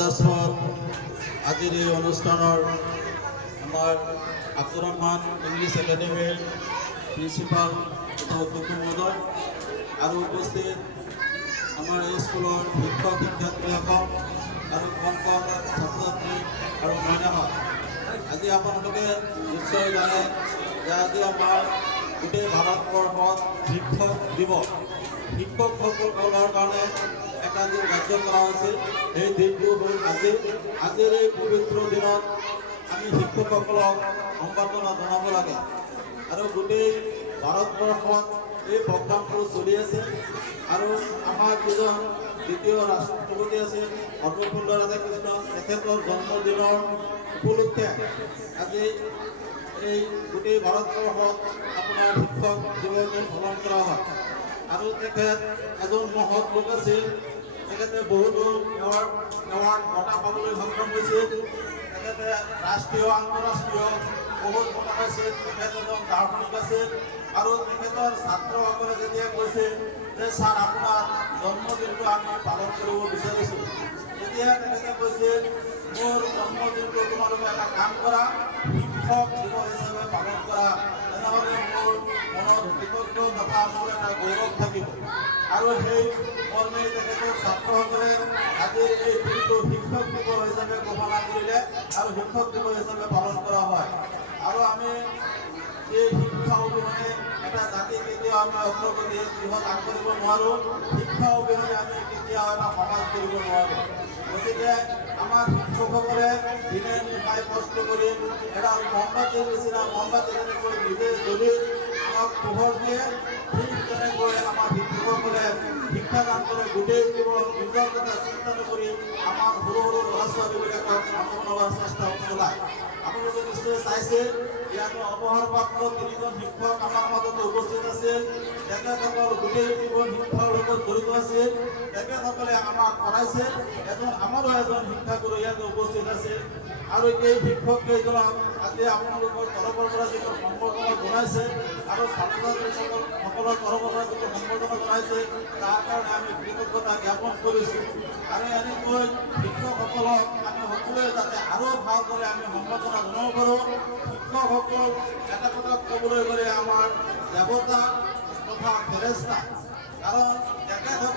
আজিৰ এই অনুষ্ঠানৰ আমাৰ আব্দুৰ ৰহমান ইংলিশ একাডেমিৰ প্ৰিন্সিপাল তথা অধ্যক্ষ মহোদয় আৰু উপস্থিত আমাৰ এই স্কুলৰ শিক্ষক শিক্ষাৰ্থীসকল আৰু কণ কণ ছাত্ৰ ছাত্ৰী আৰু মহিলাসকল, আজি আপোনালোকে নিশ্চয় জানে যে আজি আমাৰ গোটেই ভাৰতবৰ্ষত শিক্ষক দিৱস। শিক্ষকসকলৰ কাৰণে এটা দিন ধাৰ্য কৰা হৈছিল। সেই দিনটো হ'ল আজিৰ এই পবিত্ৰ দিনত আমি শিক্ষকসকলক সম্বৰ্ধনা জনাব লাগে আৰু গোটেই ভাৰতবৰ্ষত এই প্ৰগ্ৰামটো চলি আছে। আৰু আমাৰ যিজন দ্বিতীয় ৰাষ্ট্ৰপতি আছে সৰ্বপল্লী ৰাধাকৃষ্ণ, তেখেতৰ জন্মদিনৰ উপলক্ষে আজি এই গোটেই ভাৰতবৰ্ষত আপোনাৰ শিক্ষক দিৱস পালন কৰা হয়। আৰু তেখেত এজন মহৎ লোক আছিল। তেখেতে বহুতো এৱাৰ্ড বঁটা পাবলৈ সক্ষম হৈছিল। তেখেতে ৰাষ্ট্ৰীয় আন্তঃৰাষ্ট্ৰীয় বহুত বঁটা পাইছিল। তেখেত এজন দাৰ্শনিক আছিল আৰু তেখেতৰ ছাত্ৰসকলে যেতিয়া কৈছে যে ছাৰ আপোনাৰ জন্মদিনটো আমি পালন কৰিব বিচাৰিছোঁ, তেতিয়া তেখেতে কৈছে মোৰ জন্মদিনটো তোমালোকে এটা কাম কৰা, শিক্ষক দিৱস হিচাপে পালন কৰা, তেনেহ'লে মোৰ মনত কৃতজ্ঞ তথা মোৰ এটা গৌৰৱ থাকিব। আৰু সেই মৰ্মে তেখেতৰ ছাত্ৰসকলে আজিৰ এই দিনটো শিক্ষক দিৱস হিচাপে ঘোষণা কৰিলে আৰু শিক্ষক দিৱস হিচাপে পালন কৰা হয়। আৰু আমি এই শিক্ষা অবিহনে এটা জাতি কেতিয়াও আমি অগ্ৰগতি দিশত আগবাঢ়িব নোৱাৰোঁ। শিক্ষা অবিহনে আমি কেতিয়াও এটা সমাজ কৰিব নোৱাৰোঁ। গতিকে আমাৰ শিক্ষকসকলে দিনে নিশাই কষ্ট কৰি এডাল মমবাতিৰ নিচিনা মমবাতি যেনেকৈ নিজে জ্বলি আমাক পোহৰ দিয়ে, ঠিক তেনেকৈ আমাৰ শিক্ষকসকলে শিক্ষাদান কৰে। গোটেই জীৱন নিজৰ কথা চিন্তা নকৰি আমাৰ সৰু সৰু ল'ৰা ছোৱালীবিলাকক আগবঢ়োৱাৰ চেষ্টা চলায়। আপোনালোকে নিশ্চয় চাইছে, ইয়াতে অৱসৰপ্ৰাপ্ত 3জন শিক্ষক আমাৰ মাজত উপস্থিত আছিল। তেখেতসকল গোটেই জীৱন শিক্ষাৰ লগত জড়িত আছিল। তেখেতসকলে আমাক পঢ়াইছে। আমাৰো এজন শিক্ষাগুৰু ইয়াতে উপস্থিত আছে। আৰু এই শিক্ষক কেইজনক আজি আপোনালোকৰ তৰফৰ পৰা যিটো সম্বৰ্ধনা জনাইছে আৰু ছাত্ৰ ছাত্ৰীসকলৰ তৰফৰ পৰা যিটো সম্বৰ্ধনা জনাইছে, তাৰ কাৰণে আমি কৃতজ্ঞতা জ্ঞাপন কৰিছোঁ। আৰু এনেকৈ শিক্ষকসকলক আমি সকলোৱে যাতে আৰু ভালদৰে আমি সম্বৰ্ধনা জনাব পাৰোঁ। শিক্ষকসকল এটা কথা ক'বলৈ গ'লে আমাৰ দেৱতা তথা ফেৰেস্তা, কাৰণ তেখেতসকল